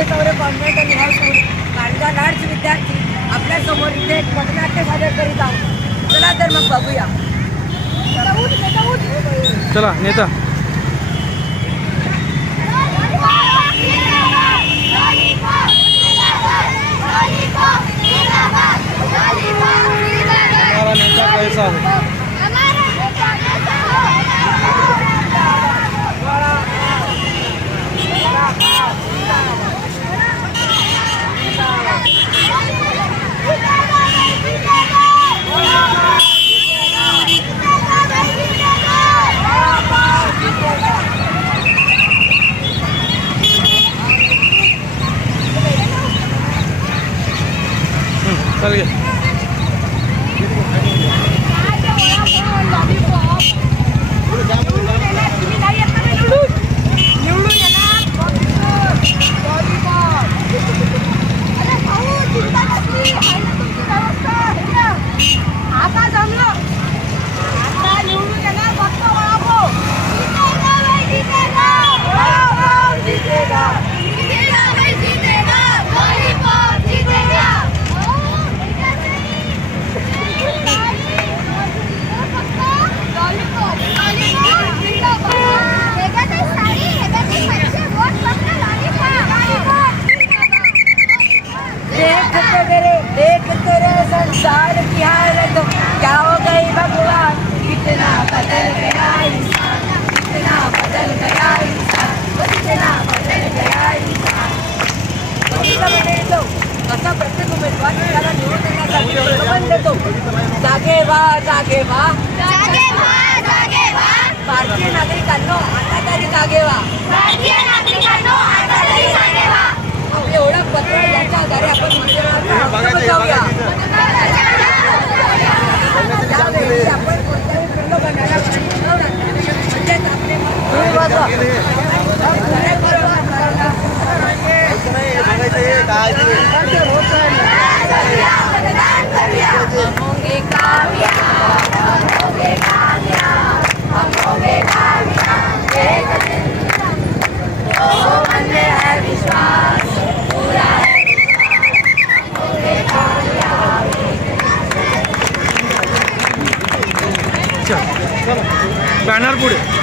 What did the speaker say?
Vijay Chaure convent आणि high school कांडगा लाडचे विद्यार्थी आपल्या समोर इथे एक पथनाट्य सादर करीत आहोत. चला तर मग बघूया. चला नेता. हमारा नेता कैसा है? चल गए. देख तेरे संसार की हालत क्या हो गई भगवान. कितना बदल गया इंसान, कितना बदल गया इंसान, कितना बदल गया इंसान. बघितलं कसा प्रत्येक उमेदवार त्याला निवडून देण्यासाठी प्रबंध देतो. जागे व्हा जागे व्हा जागे व्हा जागे व्हा. भारतीय नागरिकांनो आता तरी जागे व्हा. भारतीय नागरिकांनो आता तरी जागे व्हा. एवढं पत्र याच्या आधारे आपण बजावूया. त्यावेळी आपण कोणत्याही प्रलोभनाला म्हणजेच आपले बॅनर पुढे.